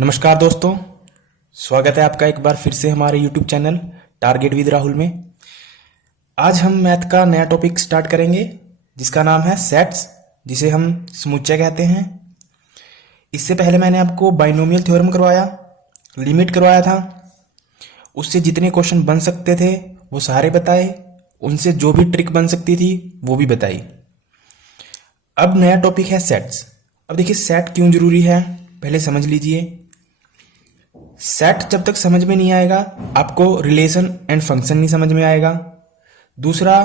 नमस्कार दोस्तों, स्वागत है आपका एक बार फिर से हमारे YouTube channel target with Rahul में। आज हम मैथ का नया टॉपिक स्टार्ट करेंगे जिसका नाम है सेट्स, जिसे हम समुच्चय कहते हैं। इससे पहले मैंने आपको बाइनोमियल थ्योरम करवाया, लिमिट करवाया था, उससे जितने क्वेश्चन बन सकते थे वो सारे बताए, उनसे जो भी ट्रिक बन सकती थी वो भी बताई। अब नया टॉपिक है सेट्स। अब देखिए सेट क्यों जरूरी है पहले समझ लीजिए। सेट जब तक समझ में नहीं आएगा आपको रिलेशन एंड फंक्शन नहीं समझ में आएगा। दूसरा,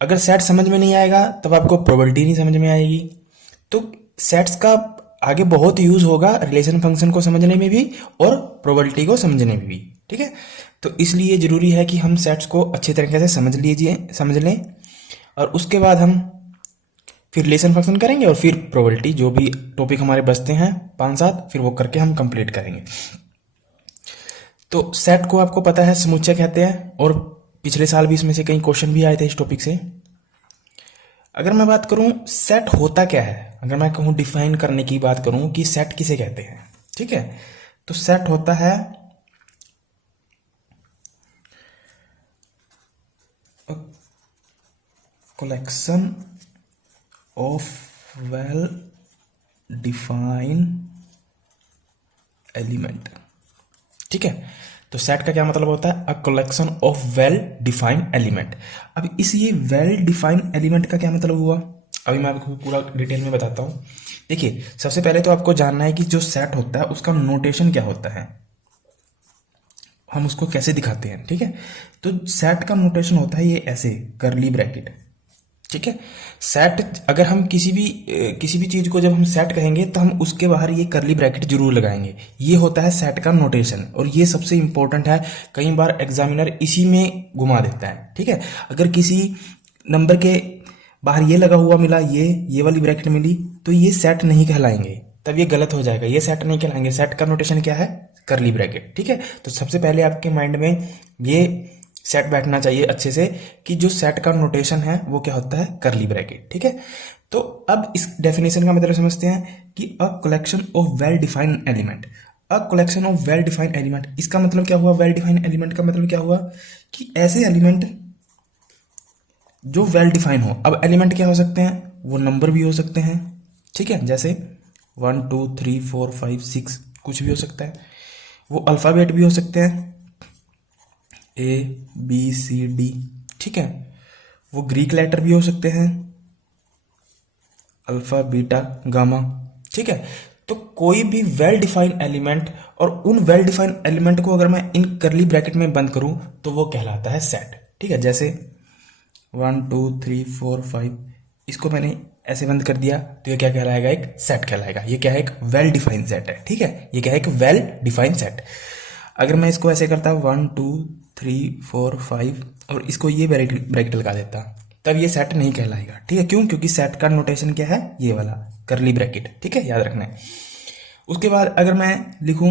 अगर सेट समझ में नहीं आएगा तब आपको प्रोबेबिलिटी नहीं समझ में आएगी। तो सेट्स का आगे बहुत यूज होगा रिलेशन फंक्शन को समझने में भी और प्रोबेबिलिटी को समझने में भी, ठीक है। तो इसलिए जरूरी है कि हम सेट्स को अच्छे तरीके से समझ लें और उसके बाद हम फिर रिलेशन फंक्शन करेंगे और फिर प्रोबेबिलिटी, जो भी टॉपिक हमारे बचते हैं 5-7, फिर वो करके हम कंप्लीट करेंगे। तो सेट को आपको पता है समुच्चय कहते हैं और पिछले साल भी इसमें से कई क्वेश्चन भी आए थे इस टॉपिक से। अगर मैं बात करूं सेट होता क्या है, अगर मैं कहूं डिफाइन करने की बात करूं कि सेट किसे कहते हैं, ठीक है, तो सेट होता है collection of well defined element, ठीक है। तो सेट का क्या मतलब होता है? A collection of well defined element. अब इस ये वेल डिफाइंड एलिमेंट का क्या मतलब हुआ, अभी मैं आपको पूरा डिटेल में बताता हूं। देखिए सबसे पहले तो आपको जानना है कि जो सेट होता है उसका नोटेशन क्या होता है, हम उसको कैसे दिखाते हैं, ठीक है। तो सेट का नोटेशन होता है ये ऐसे करली ब्रैकेट, ठीक है। सेट, अगर हम किसी भी चीज को जब हम सेट कहेंगे तो हम उसके बाहर ये करली ब्रैकेट जरूर लगाएंगे। ये होता है सेट का नोटेशन और ये सबसे इंपॉर्टेंट है। कई बार एग्जामिनर इसी में घुमा देता है, ठीक है। अगर किसी नंबर के बाहर ये लगा हुआ मिला, ये वाली ब्रैकेट मिली, तो ये सेट नहीं कहलाएंगे, तब ये गलत हो जाएगा, ये सेट नहीं कहलाएंगे। सेट का नोटेशन क्या है? करली ब्रैकेट, ठीक है। तो सबसे पहले आपके माइंड में ये सेट बैठना चाहिए अच्छे से कि जो सेट का नोटेशन है वो क्या होता है? करली ब्रैकेट, ठीक है। तो अब इस डेफिनेशन का मतलब समझते हैं कि a collection of well defined element. A collection of well defined element, इसका मतलब क्या हुआ? वेल डिफाइंड एलिमेंट का मतलब क्या हुआ कि ऐसे एलिमेंट जो वेल डिफाइन हो। अब एलिमेंट क्या हो सकते हैं? वो नंबर भी हो सकते हैं, ठीक है, जैसे 1 2 3 4 5 6 कुछ भी हो सकता है। वो अल्फाबेट भी हो सकते हैं, ABCD, ठीक है। वो ग्रीक लेटर भी हो सकते हैं, अल्फा बीटा गामा, ठीक है। तो कोई भी वेल डिफाइंड एलिमेंट, और उन वेल डिफाइंड एलिमेंट को अगर मैं इन करली ब्रैकेट में बंद करूं तो वो कहलाता है सेट, ठीक है। जैसे 1 2 3 4 5, इसको मैंने ऐसे बंद कर दिया तो ये क्या कहलाएगा? एक सेट कहलाएगा। ये क्या है? एक वेल डिफाइंड सेट है, ठीक है। ये क्या है? एक वेल डिफाइंड सेट। अगर मैं इसको ऐसे करता 1 2 3 4 5 और इसको ये ब्रैकेट लगा देता, तब ये सेट नहीं कहलाएगा, ठीक है। क्यों? क्योंकि सेट का नोटेशन क्या है? ये वाला करली ब्रैकेट, ठीक है, याद रखना है। उसके बाद अगर मैं लिखूं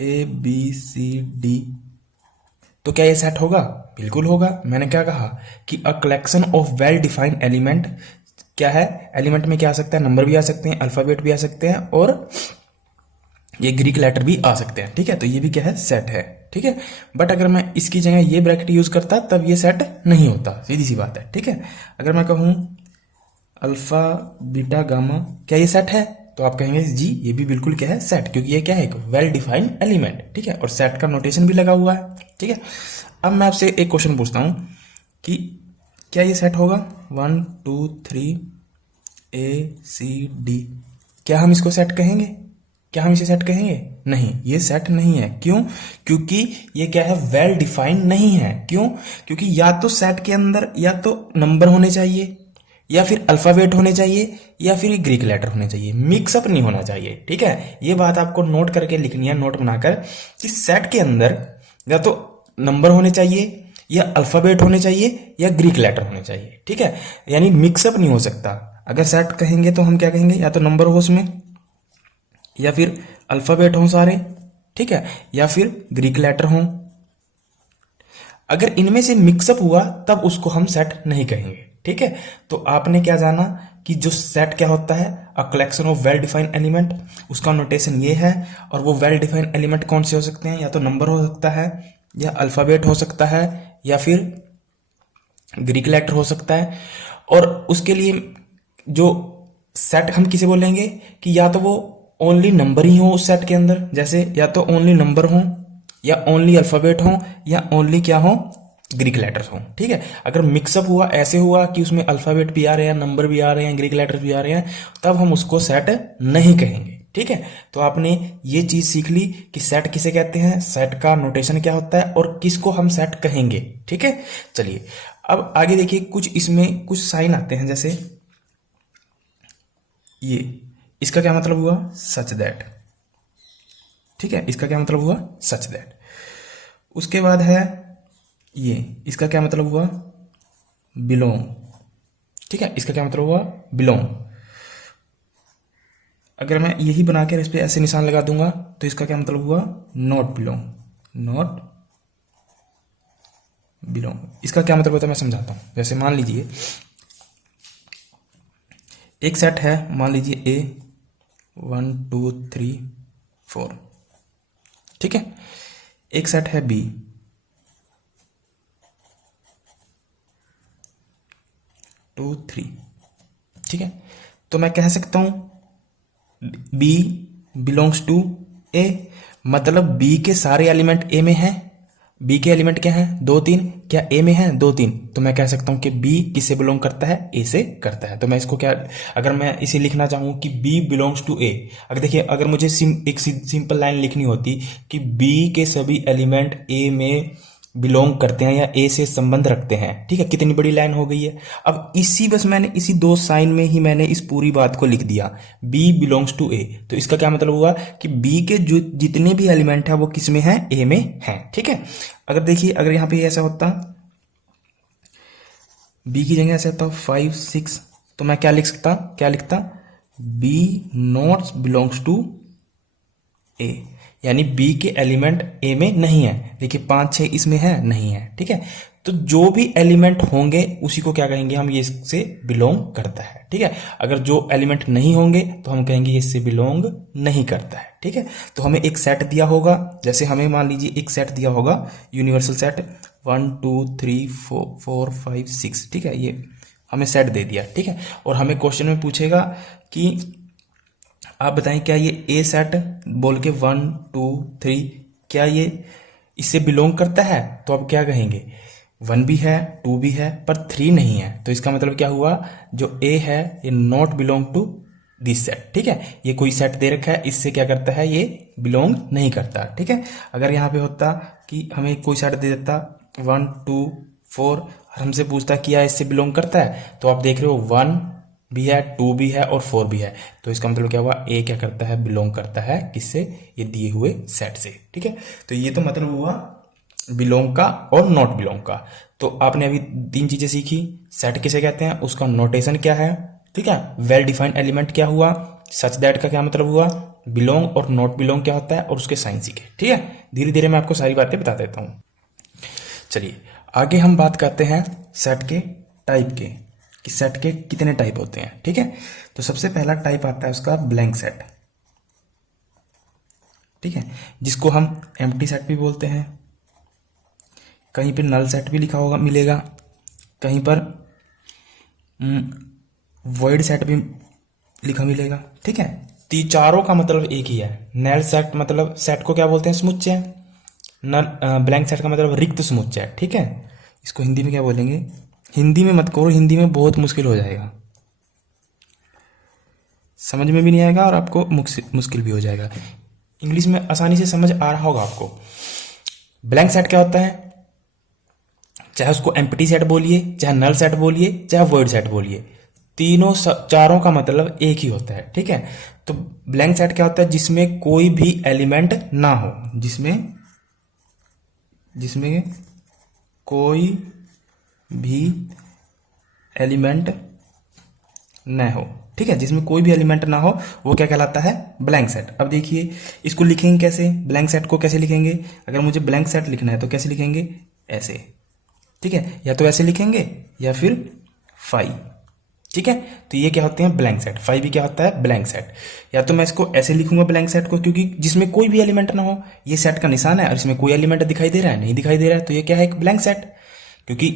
ABCD, तो क्या ये सेट होगा? बिल्कुल होगा। मैंने क्या कहा कि a collection of well defined element क्या है? एलिमेंट में क्या आ सकता है? नंबर भी आ सकते हैं, अल्फाबेट भी आ सकते हैं और ये ग्रीक लेटर भी आ सकते हैं, ठीक है। तो ये भी क्या है? सेट है, ठीक है। बट अगर मैं इसकी जगह ये ब्रैकेट यूज करता तब ये सेट नहीं होता, सीधी सी बात है, ठीक है। अगर मैं कहूं अल्फा बीटा गामा, क्या ये सेट है? तो आप कहेंगे जी ये भी बिल्कुल क्या है? सेट, क्योंकि ये क्या है? एक वेल डिफाइंड एलिमेंट, ठीक है, और सेट का नोटेशन भी लगा हुआ है, ठीक है। अब मैं आपसे एक क्वेश्चन पूछता हूं कि क्या ये सेट होगा? 1 2 3 ACD, क्या हम इसको सेट कहेंगे? क्या हम इसे सेट कहेंगे? नहीं, ये सेट नहीं है। क्यों? क्योंकि ये क्या है? वेल डिफाइंड नहीं है। क्यों? क्योंकि या तो सेट के अंदर या तो नंबर होने चाहिए, या फिर अल्फाबेट होने चाहिए, या फिर ग्रीक लेटर होने चाहिए, मिक्सअप नहीं होना चाहिए, ठीक है। ये बात आपको नोट करके लिखनी है, नोट बनाकर, कि सेट के अंदर या तो नंबर होने चाहिए, या अल्फाबेट होने चाहिए, या ग्रीक लेटर होने चाहिए, ठीक है। यानी मिक्सअप नहीं हो सकता। अगर सेट कहेंगे तो हम क्या कहेंगे? या तो नंबर हो उसमें, या फिर अल्फाबेट हो सारे, ठीक है, या फिर ग्रीक लेटर हो। अगर इनमें से मिक्सअप हुआ तब उसको हम सेट नहीं कहेंगे, ठीक है। तो आपने क्या जाना कि जो सेट क्या होता है, a collection of well defined element, उसका नोटेशन ये है। और वो वेल डिफाइंड एलिमेंट कौन से हो सकते हैं, या तो नंबर हो सकता है, या अल्फाबेट हो सकता है, या फिर ग्रीक लेटर हो सकता है। और उसके लिए जो सेट हम किसे बोलेंगे कि या तो वो ओनली नंबर ही हो उस सेट के अंदर, जैसे या तो ओनली नंबर हो, या ओनली अल्फाबेट हो, या ओनली क्या हो, ग्रीक लेटर्स हो। ठीक है। अगर मिक्सअप हुआ, ऐसे हुआ कि उसमें अल्फाबेट भी आ रहे हैं, नंबर भी आ रहे हैं, ग्रीक लेटर्स भी आ रहे हैं, तब हम उसको सेट नहीं कहेंगे। ठीक है। तो आपने ये चीज सीख ली कि सेट किसे कहते हैं, सेट का नोटेशन क्या होता है, और किसको हम सेट कहेंगे। ठीक है। चलिए अब आगे देखिए, कुछ इसमें कुछ साइन आते हैं, जैसे ये, इसका क्या मतलब हुआ, सच दैट। ठीक है, इसका क्या मतलब हुआ, सच दैट। उसके बाद है ये, इसका क्या मतलब हुआ, बिलोंग। ठीक है, इसका क्या मतलब हुआ, बिलोंग। अगर मैं यही बना के इस पे ऐसे निशान लगा दूंगा तो इसका क्या मतलब हुआ, नॉट बिलोंग। नॉट बिलोंग इसका क्या मतलब होता है, मैं समझाता हूं। जैसे मान लीजिए एक सेट है, मान लीजिए ए 1 2 3 4। ठीक है। एक सेट है बी 2 3। ठीक है। तो मैं कह सकता हूं बी बिलोंग्स टू ए, मतलब बी के सारे एलिमेंट ए में हैं। बी के एलिमेंट क्या हैं, 2 3, क्या ए में हैं 2 3, तो मैं कह सकता हूं कि बी किससे बिलोंग करता है, ए से करता है। तो मैं इसको क्या, अगर मैं इसे लिखना चाहूं कि बी बिलोंग्स टू ए, अगर देखिए, अगर मुझे एक सिंपल लाइन लिखनी होती कि बी के सभी एलिमेंट ए में बिलोंग करते हैं या ए से संबंध रखते हैं। ठीक है, कितनी बड़ी लाइन हो गई है। अब इसी बस मैंने इसी 2 साइन में ही मैंने इस पूरी बात को लिख दिया, बी बिलोंग्स टू ए। तो इसका क्या मतलब हुआ कि बी के जो जितने भी एलिमेंट है वो किस में है, ए में है। ठीक है। अगर देखिए, अगर यहां पे ऐसा होता, बी की जगह ऐसा होता 5 6, तो मैं क्या लिख सकता, क्या लिखता, बी नॉट बिलोंग्स टू ए, यानी बी के एलिमेंट ए में नहीं है। देखिए 5 6 इसमें है, नहीं है। ठीक है। तो जो भी एलिमेंट होंगे उसी को क्या कहेंगे हम, ये इससे बिलोंग करता है। ठीक है। अगर जो एलिमेंट नहीं होंगे तो हम कहेंगे ये इससे बिलोंग नहीं करता है। ठीक है। तो हमें एक सेट दिया होगा, जैसे हमें मान लीजिए एक सेट दिया होगा, यूनिवर्सल सेट 1 2 3 4 5 6। ठीक है, ये हमें सेट दे दिया। ठीक है। और हमें क्वेश्चन में पूछेगा कि आप बताएं क्या ये ए सेट बोल के 1 2 3 क्या ये इससे बिलोंग करता है, तो अब क्या कहेंगे, 1 भी है 2 भी है पर 3 नहीं है। तो इसका मतलब क्या हुआ, जो ए है ये not belong to this set. ठीक है, ये कोई सेट दे रखा है, इससे क्या करता है, ये बिलोंग नहीं करता। ठीक है। अगर यहाँ पे होता कि हमें कोई सेट दे देता 1 2 4 और हमसे पूछता क्या इससे बिलोंग करता है, तो आप देख रहे हो 1 भी है 2 भी है और 4 भी है। तो इसका मतलब क्या हुआ, ए क्या करता है, बिलोंग करता है किससे, ये दिए हुए सेट से। ठीक है। तो ये तो मतलब हुआ बिलोंग का और नॉट बिलोंग का। तो आपने अभी 3 चीजें सीखी, सेट किसे कहते हैं, उसका नोटेशन क्या है। ठीक है। वेल डिफाइंड एलिमेंट क्या हुआ, सच दैट का क्या मतलब हुआ, बिलोंग और नॉट बिलोंग क्या होता है, और उसके साइन सीखे। ठीक है। धीरे धीरे मैं आपको सारी बातें बता देता हूं। चलिए आगे हम बात करते हैं सेट के टाइप के, कि सेट के कितने टाइप होते हैं। ठीक है। तो सबसे पहला टाइप आता है उसका ब्लैंक सेट। ठीक है, जिसको हम एम्प्टी सेट भी बोलते हैं, कहीं पे नल सेट भी लिखा होगा मिलेगा, कहीं पर वॉइड सेट भी लिखा मिलेगा। ठीक है। चारों का मतलब एक ही है। नल सेट मतलब सेट को क्या बोलते हैं, समुच्चय। नल ब्लैंक सेट का मतलब रिक्त समुच्चय। ठीक है। इसको हिंदी में क्या बोलेंगे, हिंदी में मत करो, हिंदी में बहुत मुश्किल हो जाएगा, समझ में भी नहीं आएगा और आपको मुश्किल भी हो जाएगा। इंग्लिश में आसानी से समझ आ रहा होगा आपको। ब्लैंक सेट क्या होता है, चाहे उसको एम्प्टी सेट बोलिए, चाहे नल सेट बोलिए, चाहे वर्ड सेट बोलिए, तीनों चारों का मतलब एक ही होता है। ठीक है। तो ब्लैंक सेट क्या होता है, जिसमें कोई भी एलिमेंट ना हो, जिसमें कोई भी एलिमेंट न हो। ठीक है, जिसमें कोई भी एलिमेंट ना हो वो क्या कहलाता है, ब्लैंक सेट। अब देखिए इसको लिखेंगे कैसे, ब्लैंक सेट को कैसे लिखेंगे, अगर मुझे ब्लैंक सेट लिखना है तो कैसे लिखेंगे, ऐसे। ठीक है, या तो ऐसे लिखेंगे या फिर फाइव। ठीक है, तो ये क्या होते हैं ब्लैंक सेट, फाइव भी क्या होता है ब्लैंक सेट। या तो मैं इसको ऐसे लिखूंगा ब्लैंक सेट को, क्योंकि जिसमें कोई भी एलिमेंट ना हो, ये सेट का निशान है और इसमें कोई एलिमेंट दिखाई दे रहा है नहीं दिखाई दे रहा है, तो ये क्या है एक ब्लैंक सेट। क्योंकि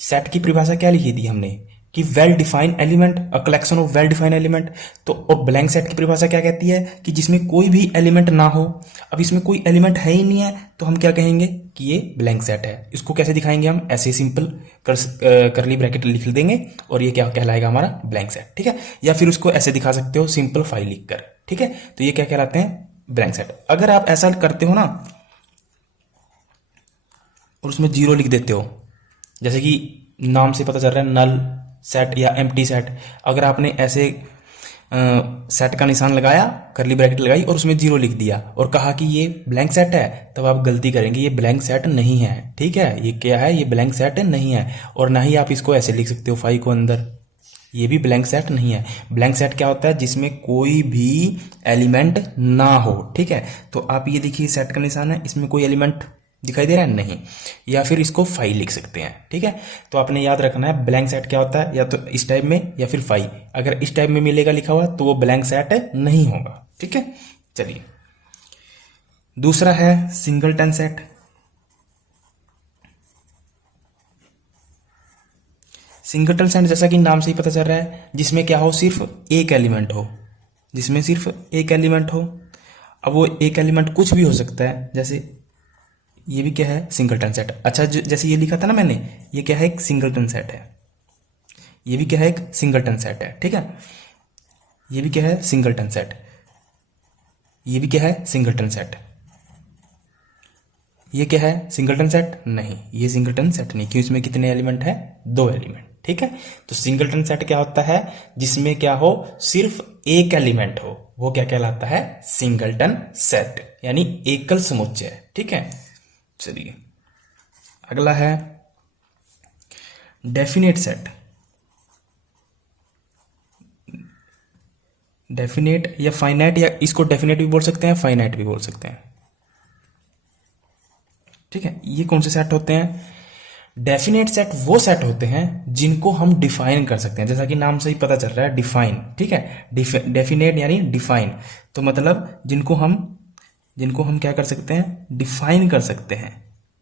सेट की परिभाषा क्या लिखी थी हमने कि well defined element, a collection of well defined element. तो ब्लैंक सेट की परिभाषा क्या कहती है कि जिसमें कोई भी एलिमेंट ना हो। अब इसमें कोई एलिमेंट है ही नहीं है, तो हम क्या कहेंगे कि ये ब्लैंक सेट है। इसको कैसे दिखाएंगे हम, ऐसे सिंपल करली ब्रैकेट लिख देंगे और ये क्या कहलाएगा हमारा ब्लैंक सेट। ठीक है, या फिर उसको ऐसे दिखा सकते हो सिंपल फाइव लिखकर। ठीक है, तो ये क्या कहलाते हैं ब्लैंक सेट। अगर आप ऐसा करते हो ना और उसमें जीरो लिख देते हो, जैसे कि नाम से पता चल रहा है नल सेट या एम्प्टी सेट, अगर आपने ऐसे सेट का निशान लगाया, करली ब्रैकेट लगाई और उसमें जीरो लिख दिया और कहा कि ये ब्लैंक सेट है, तब आप गलती करेंगे, ये ब्लैंक सेट नहीं है। ठीक है, ये क्या है, ये ब्लैंक सेट नहीं है। और ना ही आप इसको ऐसे लिख सकते हो फाइव को अंदर, ये भी ब्लैंक सेट नहीं है। ब्लैंक सेट क्या होता है, जिसमें कोई भी एलिमेंट ना हो। ठीक है, तो आप ये देखिए सेट का निशान है, इसमें कोई एलिमेंट दिखाई दे रहा है नहीं, या फिर इसको फाइव लिख सकते हैं। ठीक है, तो आपने याद रखना है ब्लैंक सेट क्या होता है, या तो इस टाइप में या फिर फाइव। अगर इस टाइप में मिलेगा लिखा हुआ तो वो ब्लैंक सेट नहीं होगा। ठीक है, चलिए दूसरा है सिंगलटन सेट। सिंगलटन सेट जैसा कि नाम से ही पता चल रहा है, जिसमें क्या हो, सिर्फ एक एलिमेंट हो, जिसमें सिर्फ एक एलिमेंट हो। अब वो एक एलिमेंट कुछ भी हो सकता है, जैसे ये भी क्या है सिंगलटन सेट। अच्छा, जैसे ये लिखा था ना मैंने, ये क्या है एक सिंगलटन सेट है, ये भी क्या है एक सिंगलटन सेट है। ठीक है, ये भी क्या है सिंगलटन सेट, ये भी क्या है सिंगलटन सेट, ये क्या है सिंगलटन सेट नहीं, ये सिंगलटन सेट नहीं, क्यों, इसमें कितने एलिमेंट है, दो एलिमेंट। ठीक है, तो सिंगलटन सेट क्या होता है, जिसमें क्या हो, सिर्फ एक एलिमेंट हो, वो क्या कहलाता है सिंगलटन सेट, यानी एकल समुच्चय। ठीक है, चलिए अगला है डेफिनेट सेट। डेफिनेट या फाइनाइट, या इसको डेफिनेट भी बोल सकते हैं, फाइनाइट भी बोल सकते हैं। ठीक है, ये कौन से सेट होते हैं, डेफिनेट सेट वो सेट होते हैं जिनको हम डिफाइन कर सकते हैं, जैसा कि नाम से ही पता चल रहा है डिफाइन। ठीक है, डेफिनेट यानी डिफाइन, तो मतलब जिनको हम क्या कर सकते हैं, डिफाइन कर सकते हैं।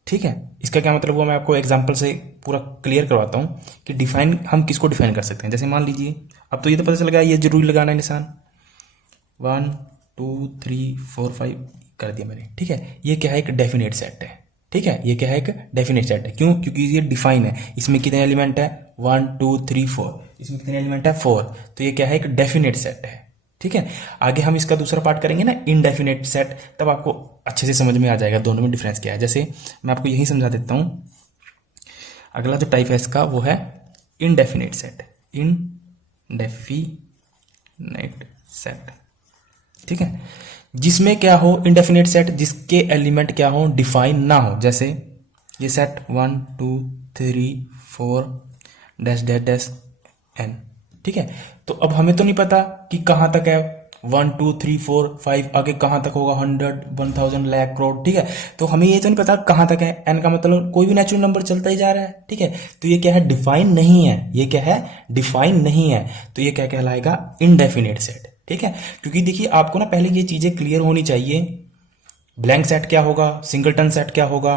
ठीक है, इसका क्या मतलब हुआ, मैं आपको एग्जांपल से पूरा क्लियर करवाता हूँ कि डिफाइन हम किसको डिफाइन कर सकते हैं। जैसे मान लीजिए, अब तो ये तो पता चल गया, ये जरूरी लगाना है निशान, 1 2 3 4 5 कर दिया मैंने। ठीक है, ये क्या है एक डेफिनेट सेट है। ठीक है, ये क्या है एक डेफिनेट सेट है, क्यों, क्योंकि ये डिफाइन है, इसमें कितने एलिमेंट है 1 2 3 4, इसमें कितने एलिमेंट है 4, तो ये क्या है एक डेफिनेट सेट है। ठीक है, आगे हम इसका दूसरा पार्ट करेंगे ना इनडेफिनेट सेट, तब आपको अच्छे से समझ में आ जाएगा दोनों में डिफरेंस क्या है। जैसे मैं आपको यही समझा देता हूँ, अगला जो टाइप है इसका वो है इनडेफिनेट सेट, इनडेफिनेट सेट। ठीक है, जिसमें क्या हो इनडेफिनेट सेट, जिसके एलिमेंट क्या हो डिफाइन ना हो। जैसे ये set 1 2 3 4 dash dash dash n. ठीक है, तो अब हमें तो नहीं पता कि कहाँ तक है, 1 2 3 4 5 आगे कहाँ तक होगा, 100 1000 लाख करोड़। ठीक है, तो हमें ये तो नहीं पता कहाँ तक है, एन का मतलब कोई भी नेचुरल नंबर चलता ही जा रहा है। ठीक है, तो ये क्या है डिफाइन नहीं है, ये क्या है डिफाइन नहीं है, तो ये क्या कहलाएगा इनडेफिनेट सेट। ठीक है, क्योंकि देखिए आपको ना पहले ये चीजें क्लियर होनी चाहिए, ब्लैंक सेट क्या होगा, सिंगलटन सेट क्या होगा,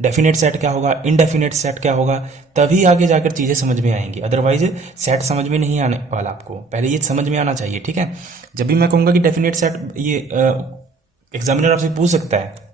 डेफिनेट सेट क्या होगा, इनडेफिनेट सेट क्या होगा, तभी आगे जाकर चीजें समझ में आएंगी। अदरवाइज सेट समझ में नहीं आने वाला, आपको पहले ये समझ में आना चाहिए। ठीक है, जब भी मैं कहूंगा कि डेफिनेट सेट, ये एग्जामिनर आपसे पूछ सकता है,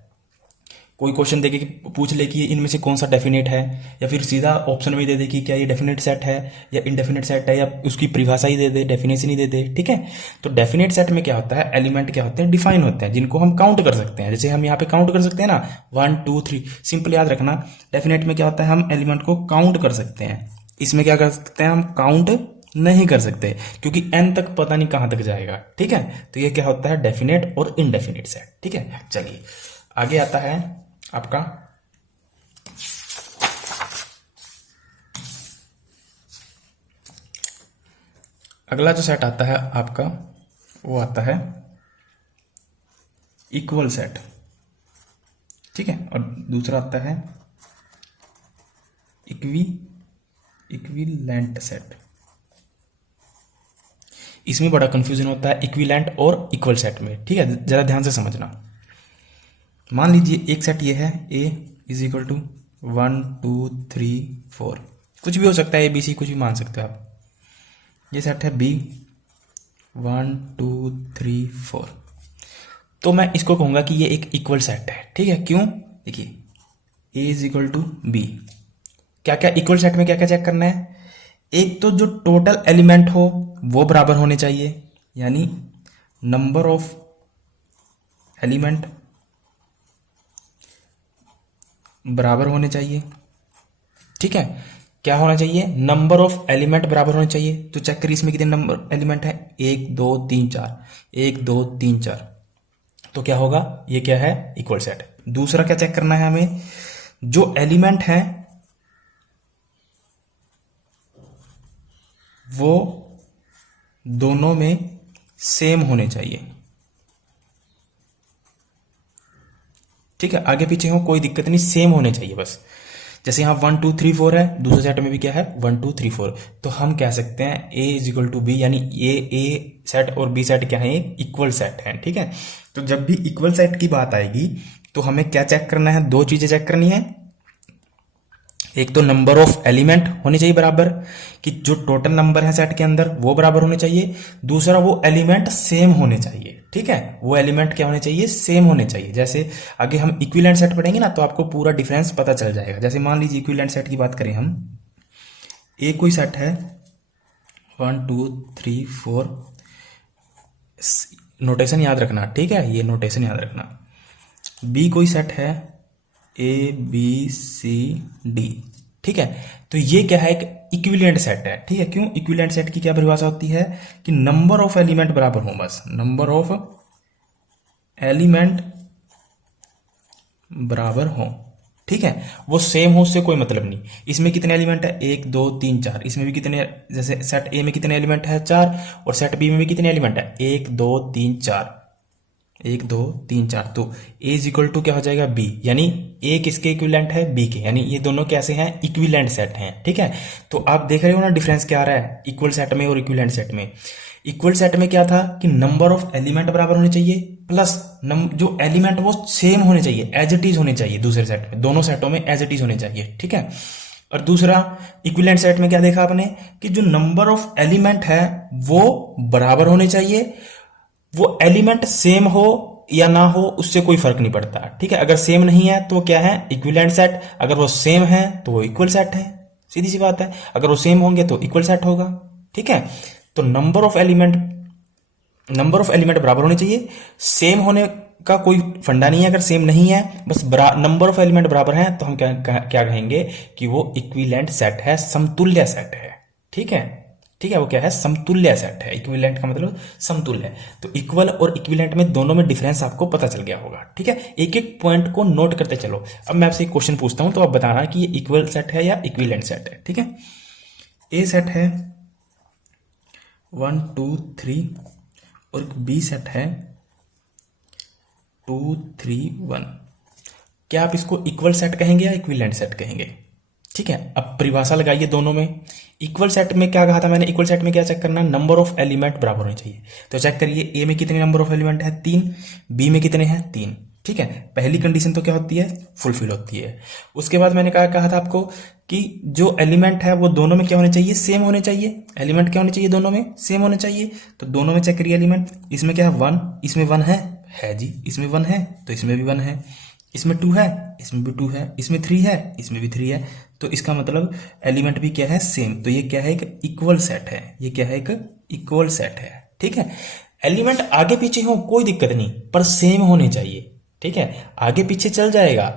कोई क्वेश्चन देके पूछ ले कि इनमें से कौन सा डेफिनेट है, या फिर सीधा ऑप्शन में दे दे कि क्या ये डेफिनेट सेट है या इनडेफिनेट सेट है, या उसकी परिभाषा ही दे दे, डेफिनेशन ही दे दे। ठीक है, तो डेफिनेट सेट में क्या होता है, एलिमेंट क्या होते हैं डिफाइन होते हैं, जिनको हम काउंट कर सकते हैं। जैसे हम यहाँ पे काउंट कर सकते हैं ना 1 2 3, सिंपल याद रखना, डेफिनेट में क्या होता है हम एलिमेंट को काउंट कर सकते हैं। इसमें क्या कर सकते हैं हम काउंट नहीं कर सकते, क्योंकि एन तक पता नहीं कहां तक जाएगा। ठीक है, तो ये क्या होता है डेफिनेट और इनडेफिनेट सेट। ठीक है, चलिए आगे आता है आपका अगला जो सेट आता है आपका, वो आता है इक्वल सेट। ठीक है, और दूसरा आता है इक्विवेलेंट सेट, इसमें बड़ा कंफ्यूजन होता है इक्विवेलेंट और इक्वल सेट में, ठीक है, जरा ध्यान से समझना। मान लीजिए एक सेट ये है ए इज इक्वल टू 1 2 3 4, कुछ भी हो सकता है, ए बी सी कुछ भी मान सकते हो आप। ये सेट है बी 1 2 3 4, तो मैं इसको कहूंगा कि ये एक इक्वल सेट है, ठीक है। क्यों? देखिए ए इज इक्वल टू बी, क्या क्या इक्वल सेट में क्या क्या चेक करना है? एक तो जो टोटल एलिमेंट हो वो बराबर होने चाहिए, यानी नंबर ऑफ एलिमेंट बराबर होने चाहिए, ठीक है। क्या होना चाहिए? नंबर ऑफ एलिमेंट बराबर होने चाहिए। तो चेक करिए इसमें कितने नंबर एलिमेंट है, 1 2 3 4, 1 2 3 4, तो क्या होगा? ये क्या है? Equal set. दूसरा क्या चेक करना है हमें? जो एलिमेंट है वो दोनों में सेम होने चाहिए, ठीक है। आगे पीछे हो कोई दिक्कत नहीं, सेम होने चाहिए बस। जैसे यहां 1 2 3 4 है, दूसरे सेट में भी क्या है 1 2 3 4, तो हम कह सकते हैं ए इज इक्वल टू बी, यानी ए सेट और बी सेट क्या है? इक्वल सेट है, ठीक है। तो जब भी इक्वल सेट की बात आएगी तो हमें क्या चेक करना है? दो चीजें चेक करनी है। एक तो नंबर ऑफ एलिमेंट होने चाहिए बराबर, कि जो टोटल नंबर है सेट के अंदर वो बराबर होने चाहिए। दूसरा वो एलिमेंट सेम होने चाहिए, ठीक है। वो एलिमेंट क्या होने चाहिए? सेम होने चाहिए। जैसे आगे हम इक्विवेलेंट सेट पढ़ेंगे ना, तो आपको पूरा डिफरेंस पता चल जाएगा। जैसे मान लीजिए इक्विवेलेंट सेट की बात करें हम, ए कोई सेट है 1 2 3 4, नोटेशन याद रखना, ठीक है, ये नोटेशन याद रखना। बी कोई सेट है ए बी सी डी, ठीक है। तो ये क्या है? एक इक्विवेलेंट सेट है, ठीक है। क्यों? इक्विवेलेंट सेट की क्या परिभाषा होती है कि नंबर ऑफ एलिमेंट बराबर हो, बस नंबर ऑफ एलिमेंट बराबर हो, ठीक है। वो सेम हो उससे कोई मतलब नहीं। इसमें कितने एलिमेंट है? 1 2 3 4, इसमें भी कितने, जैसे सेट ए में कितने एलिमेंट है? 4, और सेट बी में भी कितने एलिमेंट है? 1 2 3 4, 1 2 3 4, तो ए इज इक्वल टू क्या हो जाएगा? बी, यानी ए किसके इक्विवेलेंट है? बी के, यानी ये दोनों कैसे हैं? इक्विवेलेंट सेट हैं, ठीक है। तो आप देख रहे हो ना डिफरेंस क्या आ रहा है इक्वल सेट में और इक्विवेलेंट सेट में। इक्वल सेट में क्या था कि नंबर ऑफ एलिमेंट बराबर होने चाहिए, प्लस जो एलिमेंट वो सेम होने चाहिए, एज इट इज होने चाहिए। दूसरे सेट में, दोनों सेटों में एज इट इज होने चाहिए, ठीक है। और दूसरा इक्विवेलेंट सेट में क्या देखा आपने कि जो नंबर ऑफ एलिमेंट है वो बराबर होने चाहिए। वो एलिमेंट सेम हो या ना हो उससे कोई फर्क नहीं पड़ता, ठीक है। अगर सेम नहीं है तो क्या है? Equivalent set. अगर वो सेम है तो वो इक्वल सेट है, सीधी सी बात है। अगर वो सेम होंगे तो इक्वल सेट होगा, ठीक है। तो नंबर ऑफ एलिमेंट बराबर होने चाहिए। सेम होने का कोई फंडा नहीं है अगर सेम नहीं है, बस नंबर ऑफ एलिमेंट बराबर है तो हम क्या कहेंगे कि वो इक्विवेलेंट सेट है, समतुल्य सेट है, ठीक है। ठीक है, वो क्या है? समतुल्य सेट है। इक्विवेलेंट का मतलब समतुल्य। तो इक्वल और इक्विवेलेंट में दोनों में डिफरेंस आपको पता चल गया होगा, ठीक है। एक एक पॉइंट को नोट करते चलो। अब मैं आपसे एक क्वेश्चन पूछता हूं तो आप बताना कि ये इक्वल सेट है या इक्विवेलेंट सेट है, ठीक है। ए सेट है 1 2 3 और बी सेट है 2 3 1। क्या आप इसको इक्वल सेट कहेंगे या इक्विवेलेंट सेट कहेंगे? ठीक है, अब परिभाषा लगाइए दोनों में। इक्वल सेट में क्या कहा था मैंने? इक्वल सेट में क्या चेक करना है? नंबर ऑफ एलिमेंट बराबर होने चाहिए। तो चेक करिए, ए में कितने नंबर ऑफ एलिमेंट है? 3, बी में कितने हैं? 3, ठीक है। पहली कंडीशन तो क्या होती है? फुलफिल होती है। उसके बाद मैंने कहा था आपको कि जो एलिमेंट है वो दोनों में क्या होने चाहिए? सेम होने चाहिए। एलिमेंट क्या होने चाहिए? दोनों में सेम होने चाहिए। तो दोनों में चेक करिए एलिमेंट, इसमें क्या है? 1, इसमें 1 है जी, इसमें 1 है तो इसमें भी 1 है, इसमें 2 है, इसमें भी 2 है, इसमें 3 है, इसमें भी 3 है। तो इसका मतलब एलिमेंट भी क्या है? सेम। तो ये क्या है? एक इक्वल सेट है। ये क्या है? एक इक्वल सेट है, ठीक है। एलिमेंट आगे पीछे हो कोई दिक्कत नहीं, पर सेम होने चाहिए, ठीक है। आगे पीछे चल जाएगा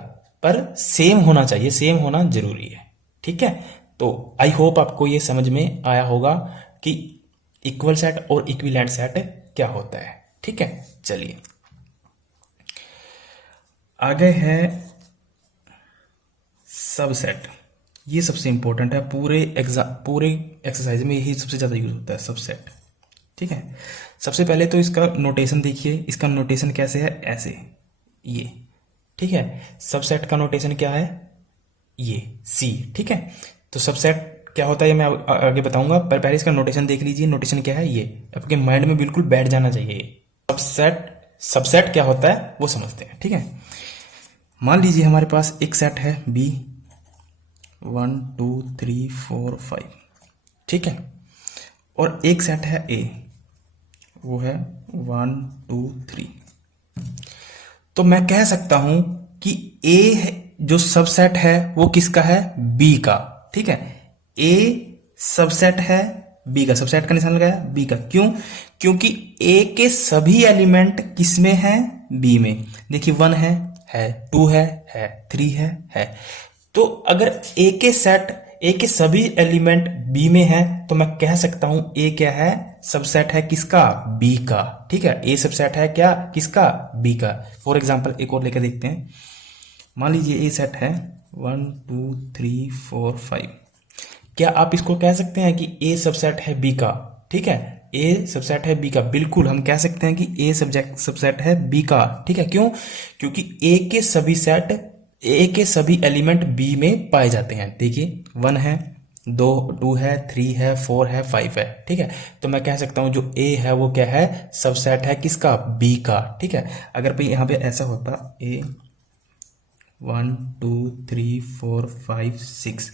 पर सेम होना चाहिए, सेम होना जरूरी है, ठीक है। तो आई होप आपको ये समझ में आया होगा कि इक्वल सेट और इक्विवेलेंट सेट क्या होता है, ठीक है। चलिए आगे है सबसेट। ये सबसे इंपॉर्टेंट है, पूरे एक्सरसाइज में यही सबसे ज्यादा यूज होता है, सबसेट, ठीक है। सबसे पहले तो इसका नोटेशन देखिए। इसका नोटेशन कैसे है? ऐसे, ये, ठीक है। सबसेट का नोटेशन क्या है? ये सी, ठीक है। तो सबसेट क्या होता है ये मैं आगे बताऊंगा, पर पहले इसका नोटेशन देख लीजिए। नोटेशन क्या है, ये आपके माइंड में बिल्कुल बैठ जाना चाहिए। सबसेट क्या होता है वो समझते हैं, ठीक है। मान लीजिए हमारे पास एक सेट है बी, 1 2 3 4 5, ठीक है, और एक सेट है ए, वो है 1 2 3। तो मैं कह सकता हूं कि ए जो सबसेट है वो किसका है, बी का, ठीक है। ए सबसेट है बी का, सबसेट का निशान लगाया बी का, क्यों? क्योंकि ए के सभी एलिमेंट किसमें हैं, बी में। देखिए 1 है 2 है 3 है। तो अगर ए के सभी एलिमेंट बी में है तो मैं कह सकता हूं ए क्या है, सबसेट है किसका, बी का, ठीक है। ए सबसेट है क्या, किसका, बी का। फॉर एग्जांपल एक और लेकर देखते हैं। मान लीजिए ए सेट है 1 2 3 4 5। क्या आप इसको कह सकते हैं कि ए सबसेट है बी का, ठीक है। ए सबसेट है बी का, बिल्कुल हम कह सकते हैं कि ए सबसेट है बी का, ठीक है। क्यों? क्योंकि ए के सभी एलिमेंट बी में पाए जाते हैं। देखिए 1 है 2 है 3 है 4 है 5 है, ठीक है। तो मैं कह सकता हूं जो ए है वो क्या है, सबसेट है किसका, बी का, ठीक है। अगर भाई यहां पे ऐसा होता ए 1 2 3 4 5 6,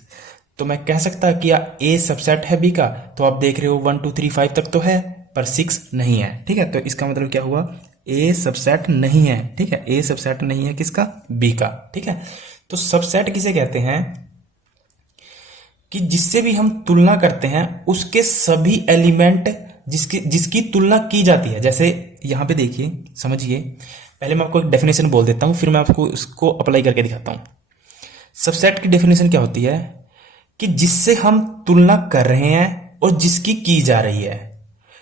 तो मैं कह सकता कि ए सबसेट है बी का। तो आप देख रहे हो 1 2 3 5 तक तो है पर 6 नहीं है, ठीक है। तो इसका मतलब क्या हुआ, ए सबसेट नहीं है, ठीक है। ए सबसेट नहीं है किसका, बी का, ठीक है। तो सबसेट किसे कहते हैं कि जिससे भी हम तुलना करते हैं उसके सभी एलिमेंट जिसकी तुलना की जाती है। जैसे यहां पे देखिए, समझिए, पहले मैं आपको एक डेफिनेशन बोल देता हूं, फिर मैं आपको इसको अप्लाई करके दिखाता हूं। सबसेट की डेफिनेशन क्या होती है कि जिससे हम तुलना कर रहे हैं और जिसकी की जा रही है,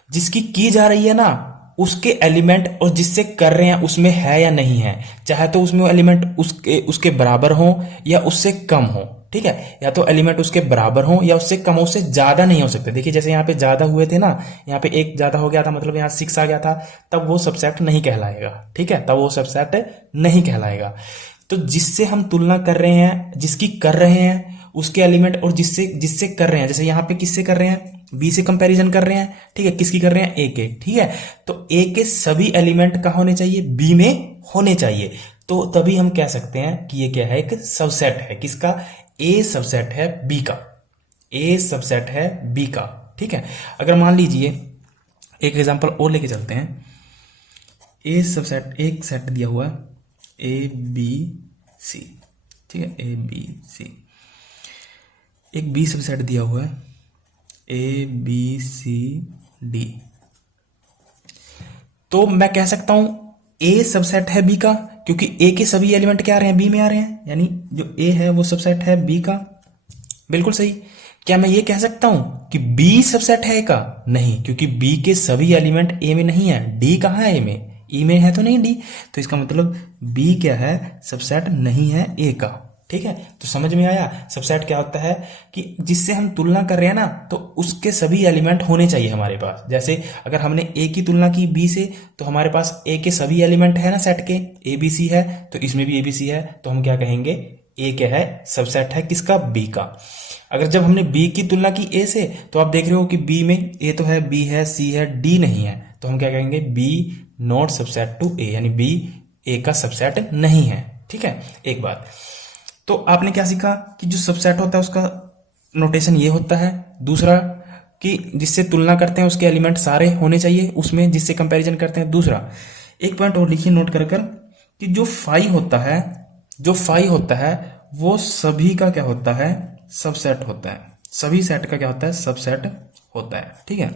जिसकी की जा रही है ना उसके एलिमेंट और जिससे कर रहे हैं उसमें है या नहीं है, चाहे तो उसमें वो एलिमेंट उसके बराबर हो या उससे कम हो, ठीक है। या तो एलिमेंट उसके बराबर हो या उससे कम हो, उससे ज्यादा नहीं हो सकते। देखिए जैसे यहाँ पे ज्यादा हुए थे ना, यहाँ पे एक ज्यादा हो गया था, मतलब यहाँ 6 आ गया था, तब वो सबसेट नहीं कहलाएगा, ठीक है, तब वो सबसेट नहीं कहलाएगा। तो जिससे हम तुलना कर रहे हैं, जिसकी कर रहे हैं उसके एलिमेंट और जिससे कर रहे हैं, जैसे यहाँ पे किससे कर रहे हैं, बी से कंपैरिजन कर रहे हैं, ठीक है। किसकी कर रहे हैं, ए के, ठीक है। तो ए के सभी एलिमेंट कहाँ होने चाहिए, बी में होने चाहिए। तो तभी हम कह सकते हैं कि ये क्या है, एक सबसेट है किसका, ए सबसेट है बी का, ए सबसेट है बी का, ठीक है। अगर मान लीजिए एक एग्जांपल और लेके चलते हैं। ए सबसेट, एक सेट दिया हुआ है ए बी सी, ठीक है, ए बी सी। एक बी सबसेट दिया हुआ है ए बी सी डी। तो मैं कह सकता हूं ए सबसेट है बी का, क्योंकि ए के सभी एलिमेंट क्या आ रहे हैं, बी में आ रहे हैं, यानी जो ए है वो सबसेट है बी का। बिल्कुल सही। क्या मैं ये कह सकता हूं कि बी सबसेट है ए का? नहीं, क्योंकि बी के सभी एलिमेंट ए में नहीं है। डी कहां है, ए में, ई में है तो नहीं डी। तो इसका मतलब बी क्या है, सबसेट नहीं है ए का, ठीक है। तो समझ में आया सबसेट क्या होता है कि जिससे हम तुलना कर रहे हैं ना तो उसके सभी एलिमेंट होने चाहिए हमारे पास। जैसे अगर हमने ए की तुलना की बी से तो हमारे पास ए के सभी एलिमेंट है ना सेट के, ए बी सी है, तो इसमें भी ए बी सी है, तो हम क्या कहेंगे, ए क्या है, सबसेट है किसका, बी का। अगर जब हमने बी की तुलना की ए से तो आप देख रहे हो कि बी में ए तो है, बी है, सी है, डी नहीं है, तो हम क्या कहेंगे, बी नॉट सबसेट टू ए, यानी बी ए का सबसेट नहीं है, ठीक है। एक बात तो आपने क्या सीखा कि जो सबसेट होता है उसका नोटेशन ये होता है। दूसरा कि जिससे तुलना करते हैं उसके एलिमेंट सारे होने चाहिए उसमें जिससे कंपैरिजन करते हैं। दूसरा एक पॉइंट और लिखिए नोट कर कि जो फाई होता है, जो फाई होता है वो सभी का क्या होता है, सबसेट होता है। सभी सेट का क्या होता है, सबसेट होता है, ठीक है।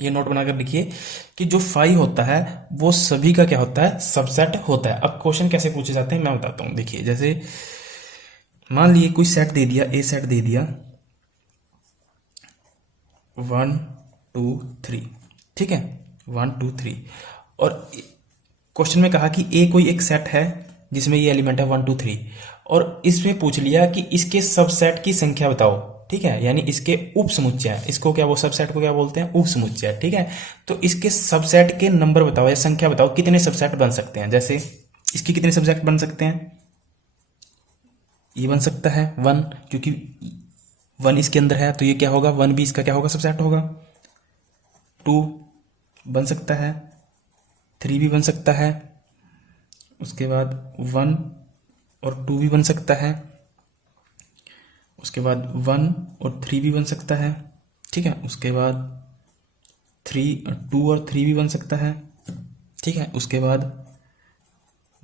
ये नोट बनाकर लिखिए कि जो फाई होता है वो सभी का क्या होता है, सबसेट होता है। अब क्वेश्चन कैसे पूछे जाते हैं मैं बताता हूं। देखिए जैसे मान लिए कोई सेट दे दिया, ए सेट दे दिया 1 2 3, ठीक है, 1 2 3, और क्वेश्चन में कहा कि ए कोई एक सेट है जिसमें ये एलिमेंट है 1 2 3, और इसमें पूछ लिया कि इसके सबसेट की संख्या बताओ, ठीक है, यानी इसके उप समुच्चय, इसको क्या, वो सबसेट को क्या बोलते हैं, उप समुच्चय, ठीक है। तो इसके सबसेट के नंबर बताओ या संख्या बताओ, कितने सबसेट बन सकते हैं। जैसे इसकी कितने सबसेट बन सकते हैं, ये बन सकता है 1, क्योंकि 1 इसके अंदर है तो ये क्या होगा, 1 भी इसका क्या होगा, सबसेट होगा। 2 बन सकता है, 3 भी बन सकता है, उसके बाद 1 और 2 भी बन सकता है, उसके बाद 1 और 3 भी बन सकता है, ठीक है। उसके बाद 2 और 3 भी बन सकता है, ठीक है। उसके बाद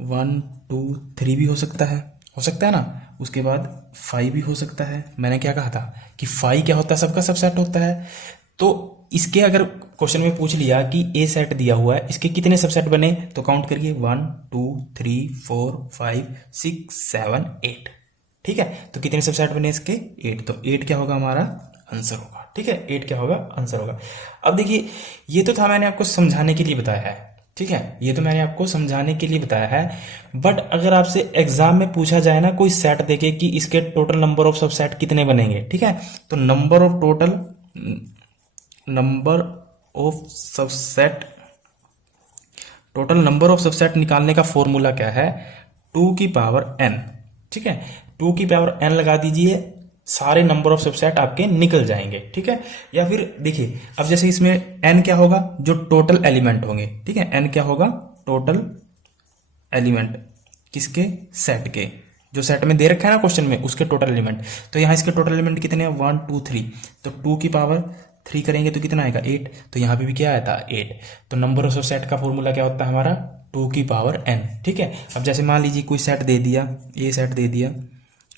1 2 3 भी हो सकता है ना। उसके बाद 5 भी हो सकता है। मैंने क्या कहा था कि 5 क्या होता है, सबका सबसेट होता है। तो इसके अगर क्वेश्चन में पूछ लिया कि ए सेट दिया हुआ है, इसके कितने सबसेट बने, तो काउंट करिए 1 2 3 4 5 6 7 8, ठीक है। तो कितने सबसेट बने इसके, 8। तो 8 क्या होगा हमारा आंसर होगा, ठीक है। 8 क्या होगा आंसर होगा। अब देखिए ये तो था मैंने आपको समझाने के लिए बताया है, ठीक है। ये तो मैंने आपको समझाने के लिए बताया है। बट अगर आपसे एग्जाम में पूछा जाए ना, कोई सेट देके कि इसके टोटल नंबर ऑफ सबसेट कितने बनेंगे, ठीक है, तो number of subset total number of subset निकालने का फॉर्मूला क्या है, 2 की पावर n, ठीक है। 2 की पावर n लगा दीजिए, सारे नंबर ऑफ सबसेट आपके निकल जाएंगे, ठीक है। या फिर देखिए अब जैसे इसमें n क्या होगा, जो टोटल एलिमेंट होंगे, ठीक है। n क्या होगा, टोटल एलिमेंट किसके, सेट के, जो सेट में दे रखा है ना क्वेश्चन में, उसके टोटल एलिमेंट। तो यहाँ इसके टोटल एलिमेंट कितने हैं, 1 2 3। तो 2 की पावर 3 करेंगे तो कितना आएगा, 8। तो यहाँ पे भी क्या आया था, 8। तो नंबर ऑफ सेट का फॉर्मूला क्या होता है हमारा, 2 की पावर n, ठीक है। अब जैसे मान लीजिए कोई सेट दे दिया, ए सेट दे दिया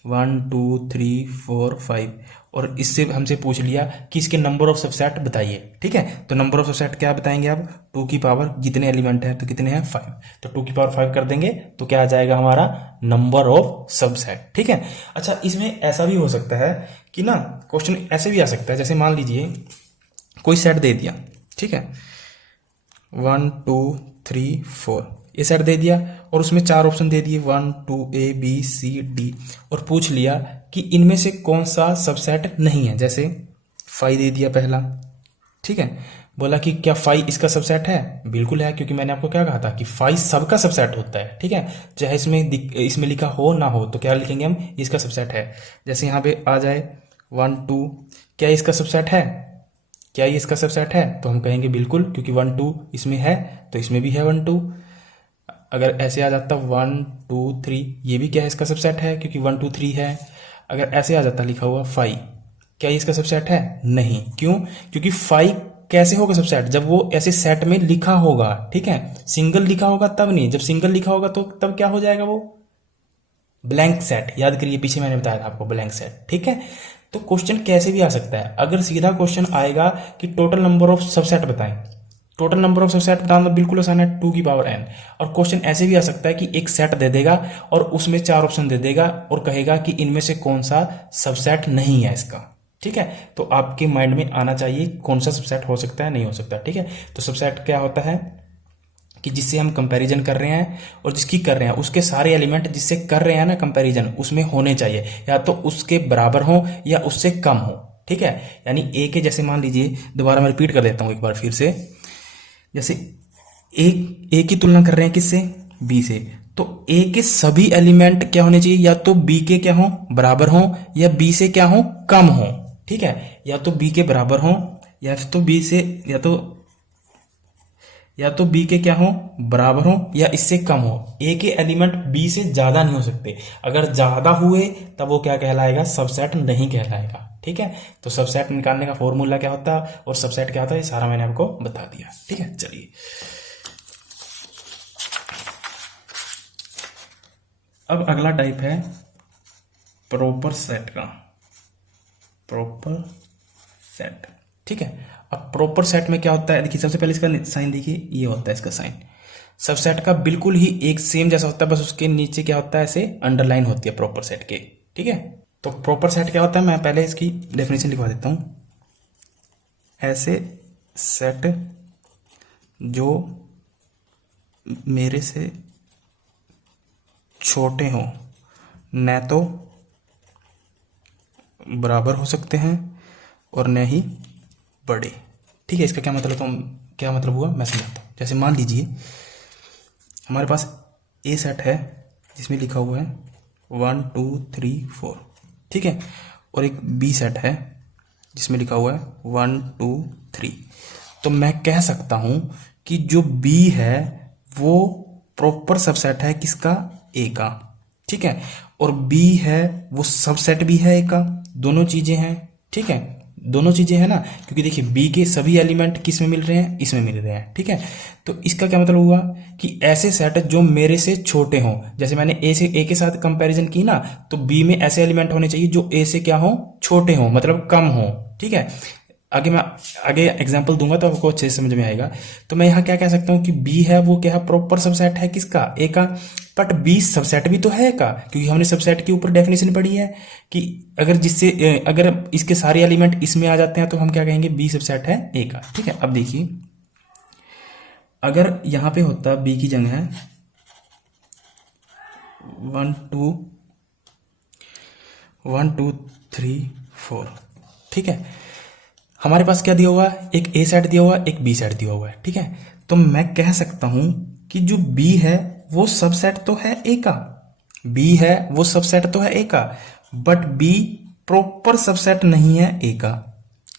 1 2 3 4 5, और इससे हमसे पूछ लिया कि इसके नंबर ऑफ सबसेट बताइए, ठीक है। तो नंबर ऑफ सबसेट क्या बताएंगे आप, 2 की पावर जितने एलिमेंट है तो कितने हैं, 5। तो 2 की पावर 5 कर देंगे तो क्या आ जाएगा हमारा नंबर ऑफ सबसेट, ठीक है। अच्छा इसमें ऐसा भी हो सकता है कि ना, क्वेश्चन ऐसे भी आ सकता है, जैसे मान लीजिए कोई सेट दे दिया, ठीक है, 1 2 3 4 ये सेट दे दिया, और उसमें 4 ऑप्शन दे दिए 1 2 A B C D, और पूछ लिया कि इनमें से कौन सा सबसेट नहीं है। जैसे 5 दे दिया पहला, ठीक है। बोला कि क्या 5 इसका सबसेट है, बिल्कुल है, क्योंकि मैंने आपको क्या कहा था कि 5 सबका सबसेट होता है, ठीक है। चाहे इसमें लिखा हो ना हो तो क्या लिखेंगे हम, इसका सबसेट है। जैसे यहाँ पे आ जाए 1 2, क्या इसका सबसेट है, क्या ये इसका सबसेट है, तो हम कहेंगे बिल्कुल, क्योंकि 1 2 इसमें है तो इसमें भी है 1 2। अगर ऐसे आ जाता 1 2 3, ये भी क्या है, इसका सबसेट है, क्योंकि 1 2 3 है। अगर ऐसे आ जाता लिखा हुआ 5, क्या ये इसका सबसेट है, नहीं। क्यों, क्योंकि 5 कैसे होगा सबसेट, जब वो ऐसे सेट में लिखा होगा, ठीक है। सिंगल लिखा होगा तब नहीं, जब सिंगल लिखा होगा तो तब क्या हो जाएगा, वो ब्लैंक सेट। याद करिए पीछे मैंने बताया था आपको ब्लैंक सेट, ठीक है। तो क्वेश्चन कैसे भी आ सकता है। अगर सीधा क्वेश्चन आएगा कि टोटल नंबर ऑफ सबसेट बताएं, टोटल नंबर ऑफ सबसेट बताना बिल्कुल आसान है, 2 की पावर n। और क्वेश्चन ऐसे भी आ सकता है कि एक सेट दे देगा और उसमें 4 ऑप्शन दे देगा और कहेगा कि इनमें से कौन सा सबसेट नहीं है इसका, ठीक है। तो आपके माइंड में आना चाहिए कौन सा सबसेट हो सकता है, नहीं हो सकता, ठीक है। तो सबसेट क्या होता है कि जिससे हम कंपैरिजन कर रहे हैं और जिसकी कर रहे हैं, उसके सारे एलिमेंट जिससे कर रहे हैं ना कंपैरिजन, उसमें होने चाहिए या तो उसके बराबर हो या उससे कम हो, ठीक है। यानी ए के, जैसे मान लीजिए, दोबारा मैं रिपीट कर देता हूं एक बार फिर से, जैसे ए की तुलना कर रहे हैं किससे, बी से, तो ए के सभी एलिमेंट क्या होने चाहिए, या तो बी के क्या हो, बराबर हो, या बी से क्या हो, कम हो, ठीक है। या तो बी के बराबर हो, या तो बी से, या तो बी के क्या हो, बराबर हो, या इससे कम हो। ए के एलिमेंट बी से ज्यादा नहीं हो सकते। अगर ज्यादा हुए तब वो क्या कहलाएगा, सबसेट नहीं कहलाएगा, ठीक है। तो सबसेट निकालने का फॉर्मूला क्या होता है और सबसेट क्या होता है, ये सारा मैंने आपको बता दिया, ठीक है। चलिए अब अगला टाइप है प्रॉपर सेट का, प्रॉपर सेट, ठीक है। अब प्रॉपर सेट में क्या होता है, देखिए सबसे पहले इसका साइन देखिए, ये होता है इसका साइन। सबसेट का बिल्कुल ही एक सेम जैसा होता है, बस उसके नीचे क्या होता है, ऐसे अंडरलाइन होती है प्रॉपर सेट के, ठीक है। तो प्रॉपर सेट क्या होता है, मैं पहले इसकी डेफिनेशन लिखवा देता हूं। ऐसे सेट जो मेरे से छोटे हों, न तो बराबर हो सकते हैं और न ही बड़े, ठीक है। इसका क्या मतलब, क्या मतलब हुआ मैं समझाता हूँ। जैसे मान लीजिए हमारे पास ए सेट है जिसमें लिखा हुआ है 1 2 3 4, ठीक है। और एक बी सेट है जिसमें लिखा हुआ है 1 2 3, तो मैं कह सकता हूं कि जो बी है वो प्रॉपर सबसेट है किसका, ए का। ठीक है, और बी है वो सबसेट भी है ए का, दोनों चीजें हैं। ठीक है, दोनों चीजें हैं ना, क्योंकि देखिए बी के सभी एलिमेंट किस में मिल रहे हैं, इसमें मिल रहे हैं। ठीक है, तो इसका क्या मतलब हुआ कि ऐसे सेट जो मेरे से छोटे हों, जैसे मैंने ए के साथ कंपैरिजन की ना, तो बी में ऐसे एलिमेंट होने चाहिए जो ए से क्या हो, छोटे हों, मतलब कम हो। ठीक है, मैं आगे एग्जांपल दूंगा तो आपको अच्छे से समझ में आएगा। तो मैं यहाँ क्या कह सकता हूँ कि बी है वो क्या है, प्रॉपर सबसेट है किसका, ए का। बट बी सबसेट भी तो है का, क्योंकि हमने सबसेट के ऊपर डेफिनेशन पढ़ी है कि अगर इसके सारे एलिमेंट इसमें आ जाते हैं तो हम क्या कहेंगे, बी सबसेट है ए का। ठीक है, अब देखिए अगर यहां पे होता बी की जगह है 1 2 3 4, ठीक है, हमारे पास क्या दिया हुआ है, एक ए सेट दिया हुआ है, एक बी सेट दिया हुआ है। ठीक है, तो मैं कह सकता हूं कि जो बी है वो सबसेट तो है ए का, बी है वो सबसेट तो है ए का, बट बी प्रॉपर सबसेट नहीं है ए का।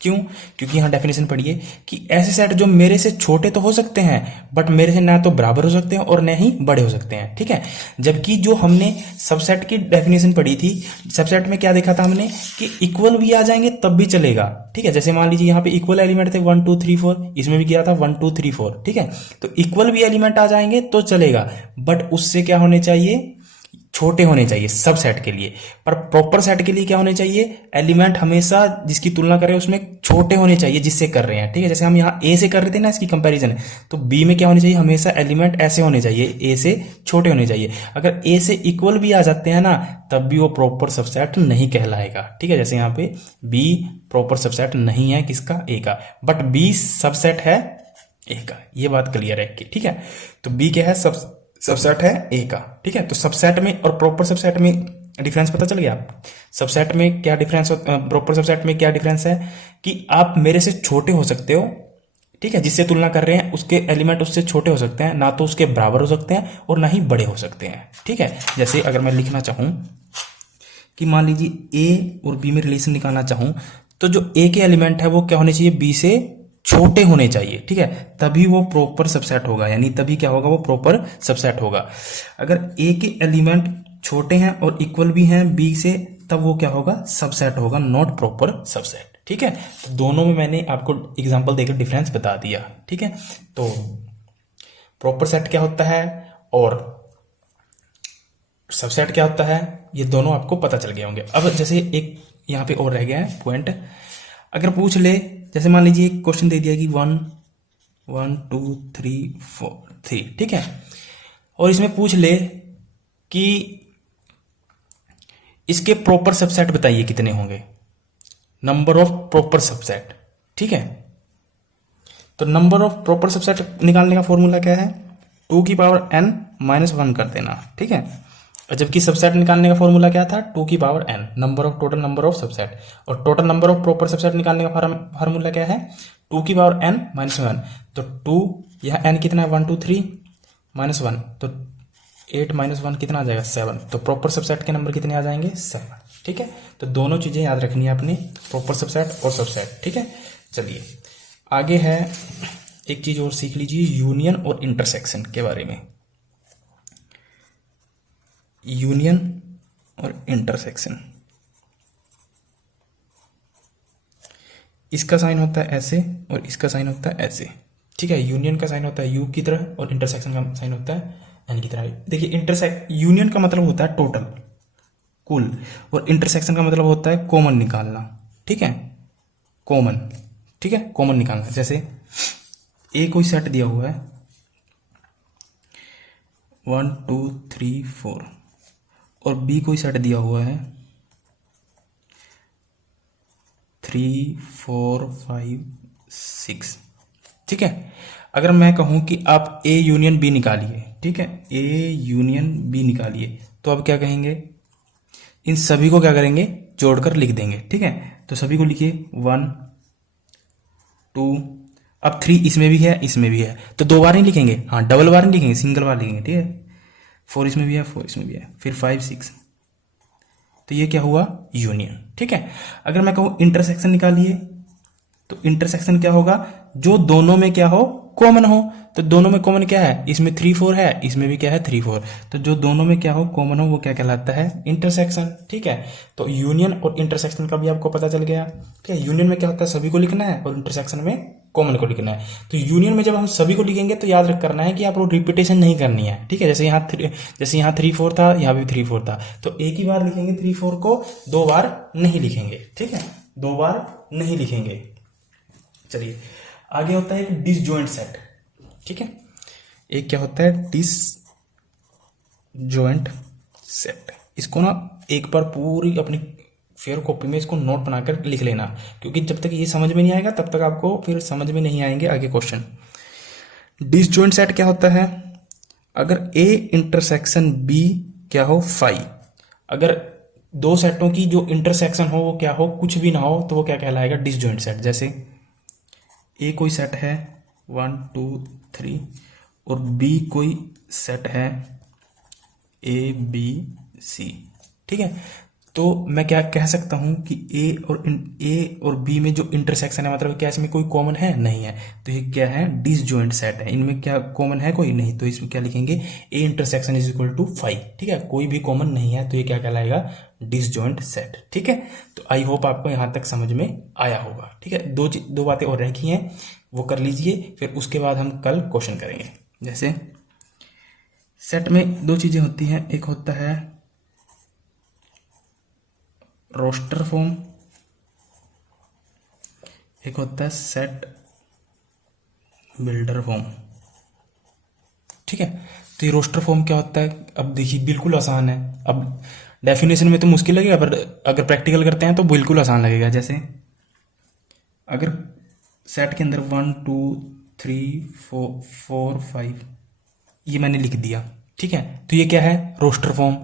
क्यों, क्योंकि यहां डेफिनेशन पढ़िए कि ऐसे सेट जो मेरे से छोटे तो हो सकते हैं बट मेरे से ना तो बराबर हो सकते हैं और न ही बड़े हो सकते हैं। ठीक है, जबकि जो हमने सबसेट की डेफिनेशन पढ़ी थी, सबसेट में क्या देखा था हमने कि इक्वल भी आ जाएंगे तब भी चलेगा। ठीक है, जैसे मान लीजिए यहाँ पे इक्वल एलिमेंट थे 1 2 3 4, इसमें भी किया था 1 2 3 4। ठीक है, तो इक्वल भी एलिमेंट आ जाएंगे तो चलेगा, बट उससे क्या होने चाहिए, छोटे होने चाहिए सबसेट के लिए। पर प्रॉपर सेट के लिए क्या होने चाहिए, एलिमेंट हमेशा जिसकी तुलना करें उसमें छोटे होने चाहिए जिससे कर रहे हैं। ठीक है, जैसे हम यहाँ ए से कर रहे थे ना इसकी कंपैरिजन, तो बी में क्या होने चाहिए, हमेशा एलिमेंट ऐसे होने चाहिए, ए से छोटे होने चाहिए। अगर ए से इक्वल भी आ जाते हैं ना तब भी वो प्रॉपर सबसेट नहीं कहलाएगा। ठीक है, जैसे यहाँ पे बी प्रॉपर सबसेट नहीं है किसका, ए का, बट बी सबसेट है ए का। ये बात क्लियर है कि ठीक है, तो बी क्या है, सबसेट है ए का। ठीक है, तो सबसेट में और प्रॉपर सबसेट में डिफरेंस पता चल गया। सबसेट में क्या डिफरेंस, प्रॉपर सबसेट में क्या डिफरेंस है कि आप मेरे से छोटे हो सकते हो, ठीक है, जिससे तुलना कर रहे हैं उसके एलिमेंट उससे छोटे हो सकते हैं, ना तो उसके बराबर हो सकते हैं और ना ही बड़े हो सकते हैं। ठीक है, जैसे अगर मैं लिखना चाहूं कि मान लीजिए ए और बी में रिलेशन निकालना चाहूं, तो जो ए के एलिमेंट है वो क्या होने चाहिए, बी से छोटे होने चाहिए। ठीक है, तभी वो प्रॉपर सबसेट होगा, यानी तभी क्या होगा, वो प्रॉपर सबसेट होगा। अगर ए के एलिमेंट छोटे हैं और इक्वल भी हैं बी से, तब वो क्या होगा, सबसेट होगा, नॉट प्रॉपर सबसेट। ठीक है, तो दोनों में मैंने आपको एग्जांपल देकर डिफरेंस बता दिया। ठीक है, तो प्रॉपर सेट क्या होता है और सबसेट क्या होता है, ये दोनों आपको पता चल गए होंगे। अब जैसे एक यहाँ पे और रह गया है पॉइंट, अगर पूछ ले, जैसे मान लीजिए एक क्वेश्चन दे दिया कि 1 1 2 3 4 3, ठीक है, और इसमें पूछ ले कि इसके प्रॉपर सबसेट बताइए कितने होंगे, नंबर ऑफ प्रॉपर सबसेट। ठीक है, तो नंबर ऑफ प्रॉपर सबसेट निकालने का फॉर्मूला क्या है, 2 की पावर n माइनस 1 कर देना। ठीक है, और जबकि सबसेट निकालने का फॉर्मूला क्या था, 2 की power n, number of total number of subset, और total number of proper subset निकालने का फार्मूला क्या है, 2 की पावर n माइनस 1। तो 2 यह n कितना है, 1 2 3 माइनस 1, तो 8 माइनस 1 कितना आ जाएगा, 7। तो प्रॉपर सबसेट के नंबर कितने आ जाएंगे, 7। ठीक है, तो दोनों चीजें याद रखनी है आपने, प्रॉपर सबसेट और सबसेट। ठीक है, चलिए आगे है, एक चीज और सीख लीजिए, यूनियन और इंटरसेक्शन के बारे में। यूनियन और इंटरसेक्शन, इसका साइन होता है ऐसे और इसका साइन होता है ऐसे। ठीक है, यूनियन का साइन होता है यू की तरह और इंटरसेक्शन का साइन होता है एन की तरह। देखिए यूनियन का मतलब होता है टोटल, कुल, और इंटरसेक्शन का मतलब होता है कॉमन निकालना। ठीक है, कॉमन, ठीक है, कॉमन निकालना। जैसे ए कोई सेट दिया हुआ है 1 2 3 4 और बी कोई सेट दिया हुआ है 3 4 5 6। ठीक है, अगर मैं कहूं कि आप ए यूनियन बी निकालिए, ठीक है, ए यूनियन बी निकालिए, तो अब क्या कहेंगे, इन सभी को क्या करेंगे, जोड़कर लिख देंगे। ठीक है, तो सभी को लिखिए 1 2, अब 3 इसमें भी है इसमें भी है, तो 2 बार नहीं लिखेंगे, हाँ डबल बार नहीं लिखेंगे, सिंगल बार लिखेंगे। ठीक है, 4 इसमें भी है 4 इसमें भी है, फिर 5 6 तो ये क्या हुआ, यूनियन। ठीक है, अगर मैं कहूं इंटरसेक्शन निकालिए, तो इंटरसेक्शन क्या होगा, जो दोनों में क्या हो, कॉमन हो। तो दोनों में कॉमन क्या है, इसमें 3 4 है, इसमें भी क्या है 3 4, तो जो दोनों में क्या हो, कॉमन हो, वो क्या कहलाता है, इंटरसेक्शन। ठीक है, तो यूनियन और इंटरसेक्शन का भी आपको पता चल गया। ठीक है, यूनियन में क्या होता है, सभी को लिखना है, और इंटरसेक्शन में कॉमन को लिखना है। तो यूनियन में जब हम सभी को लिखेंगे तो याद रख करना है कि आपको रिपीटेशन नहीं करनी है। ठीक है, जैसे यहाँ 3 4 था, यहाँ भी 3 4 था, तो एक ही बार लिखेंगे 3 4 को, 2 बार नहीं लिखेंगे। ठीक है, 2 बार नहीं लिखेंगे। चलिए आगे होता है एक डिसजॉइंट सेट। ठीक है, एक क्या होता है, डिसजॉइंट सेट। इसको ना एक बार पूरी अपनी फेयर कॉपी में इसको नोट बनाकर लिख लेना, क्योंकि जब तक ये समझ में नहीं आएगा तब तक आपको फिर समझ में नहीं आएंगे आगे क्वेश्चन। डिसजॉइंट सेट क्या होता है, अगर ए इंटरसेक्शन बी क्या हो 5, अगर दो सेटों की जो इंटरसेक्शन हो वो क्या हो, कुछ भी ना हो, तो वो क्या कहलाएगा, डिसजॉइंट सेट। जैसे ए कोई सेट है 1 2 3 और बी कोई सेट है ए बी सी। ठीक है, तो मैं क्या कह सकता हूं कि ए और बी में जो इंटरसेक्शन है, मतलब क्या इसमें कोई कॉमन है, नहीं है, तो ये क्या है, डिसजॉइंट सेट है। इनमें क्या कॉमन है, कोई नहीं, तो इसमें क्या लिखेंगे, A intersection is equal to 5। ठीक है, कोई भी कॉमन नहीं है, तो ये क्या कहलाएगा, डिसजॉइंट सेट। ठीक है, तो आई होप आपको यहां तक समझ में आया होगा। ठीक है, दो बातें और रह गई हैं, वो कर लीजिए, फिर उसके बाद हम कल क्वेश्चन करेंगे। जैसे सेट में दो चीजें होती हैं, एक होता है रोस्टर फॉर्म, एक होता है सेट बिल्डर फॉर्म। ठीक है, तो ये रोस्टर फॉर्म क्या होता है, अब देखिए बिल्कुल आसान है। अब डेफिनेशन में तो मुश्किल लगेगा, पर अगर प्रैक्टिकल करते हैं तो बिल्कुल आसान लगेगा। जैसे अगर सेट के अंदर 1 2 3 4 5 ये मैंने लिख दिया। ठीक है, तो ये क्या है, रोस्टर फॉर्म।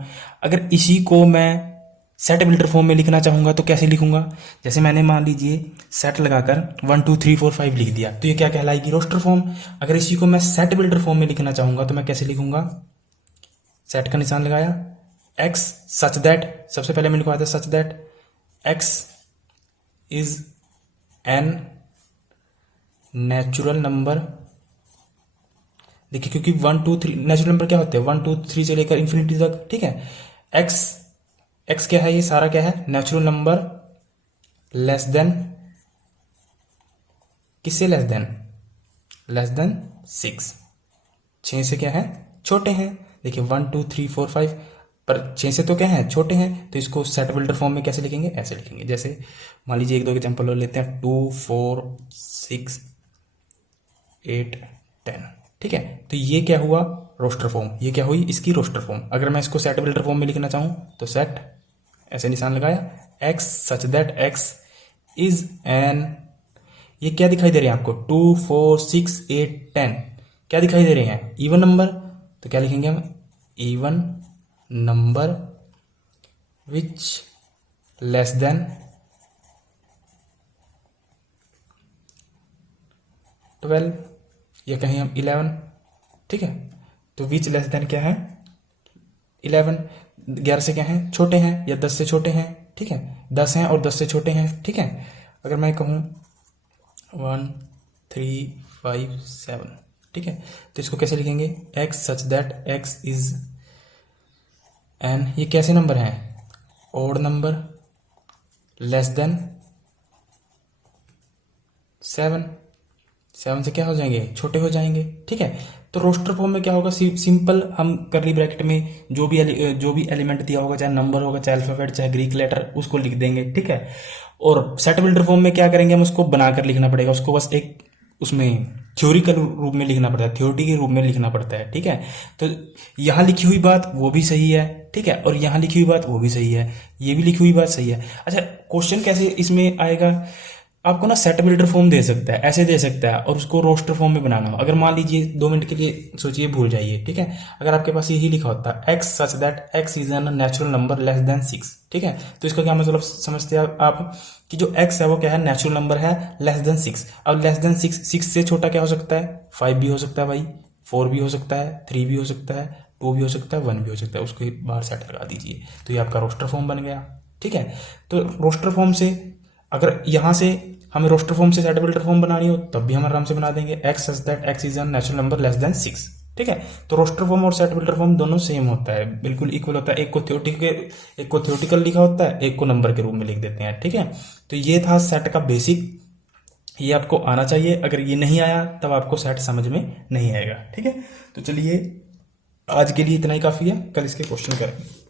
अगर इसी को मैं सेट बिल्डर फॉर्म में लिखना चाहूंगा तो कैसे लिखूंगा, जैसे मैंने मान लीजिए सेट लगाकर 1 2 3 4 5 लिख दिया, तो ये क्या कहलाएगी, रोस्टर फॉर्म। अगर इसी को मैं सेट बिल्डर फॉर्म में लिखना चाहूंगा तो मैं कैसे लिखूंगा, सेट का निशान लगाया, एक्स सच दैट, सबसे पहले मैं लिखवाया था such that x is an natural number. देखिए क्योंकि 1 2 3 नेचुरल नंबर क्या होते हैं, 1 2 3 से लेकर इंफिनिटी तक। ठीक है, एक्स क्या है, ये सारा क्या है, नेचुरल नंबर लेस देन, किससे लेस देन 6, 6 से क्या है, छोटे हैं। देखिए 1 2 3 4 5, पर 6 से तो क्या है, छोटे हैं, तो इसको सेट बिल्डर फॉर्म में कैसे लिखेंगे, ऐसे लिखेंगे। जैसे मान लीजिए एक दो एग्जांपल और लेते हैं, 2 4 6 8 10। ठीक है, तो ये क्या हुआ, रोस्टर फॉर्म, ये क्या हुई, इसकी रोस्टर फॉर्म। अगर मैं इसको सेट बिल्डर फॉर्म में लिखना चाहूं तो सेट, ऐसे निशान लगाया, x such that x is an, ये क्या दिखाई दे रहे हैं आपको, 2 4 6 8 10 क्या दिखाई दे रहे हैं, इवन नंबर। तो क्या लिखेंगे हम, even number which less than 12, या कहें हम 11। ठीक है, तो विच लेस देन क्या है, 11, 11 से क्या है, छोटे हैं, या 10 से छोटे हैं। ठीक है, 10 हैं और 10 से छोटे हैं। ठीक है, अगर मैं कहूं 1 3 5 7, ठीक है, तो इसको कैसे लिखेंगे, x such that x is an, ये कैसे नंबर हैं, ओड नंबर लेस देन 7, 7 से क्या हो जाएंगे, छोटे हो जाएंगे। ठीक है, तो रोस्टर फॉर्म में क्या होगा, सिंपल हम करली ब्रैकेट में जो भी एलिमेंट दिया होगा, चाहे नंबर होगा, चाहे अल्फाबेट, चाहे ग्रीक लेटर, उसको लिख देंगे। ठीक है, और सेट बिल्डर फॉर्म में क्या करेंगे, हम उसको बनाकर लिखना पड़ेगा, उसको बस एक उसमें थ्योरिकल रूप में लिखना पड़ता है, थ्योरी के रूप में लिखना पड़ता है। ठीक है, तो यहाँ लिखी हुई बात वो भी सही है। ठीक है, और यहाँ लिखी हुई बात वो भी सही है, ये भी लिखी हुई बात सही है। अच्छा, क्वेश्चन कैसे इसमें आएगा, आपको ना सेट बिल्डर फॉर्म दे सकता है, ऐसे दे सकता है, और उसको रोस्टर फॉर्म में बनाना हो। अगर मान लीजिए 2 मिनट के लिए सोचिए, भूल जाइए। ठीक है, अगर आपके पास यही लिखा होता है, x such that x is an natural number less than 6। ठीक है, तो इसका क्या मतलब समझते हैं आप कि जो एक्स है वो क्या है, नेचुरल नंबर है लेस देन 6। अब लेस देन 6 से छोटा क्या हो सकता है, 5 भी हो सकता है भाई, 4 भी हो सकता है, 3 भी हो सकता है, टू भी हो सकता है, वन भी हो सकता है, उसके बाहर सेट लगा दीजिए, तो ये आपका रोस्टर फॉर्म बन गया। ठीक है, तो रोस्टर फॉर्म से अगर यहाँ से हमें रोस्टर फॉर्म से सेट बिल्डर फॉर्म बनानी हो तब भी हम आराम से बना देंगे, x such that x is an natural number less than 6। ठीक है, तो रोस्टर फॉर्म और सेट बिल्डर फॉर्म दोनों सेम होता है, बिल्कुल इक्वल होता है, एक को थ्योरेटिकल लिखा होता है, एक को नंबर के रूप में लिख देते हैं। ठीक है, तो ये था सेट का बेसिक, ये आपको आना चाहिए, अगर ये नहीं आया तब आपको सेट समझ में नहीं आएगा। ठीक है, तो चलिए आज के लिए इतना ही काफ़ी है, कल इसके क्वेश्चन करेंगे।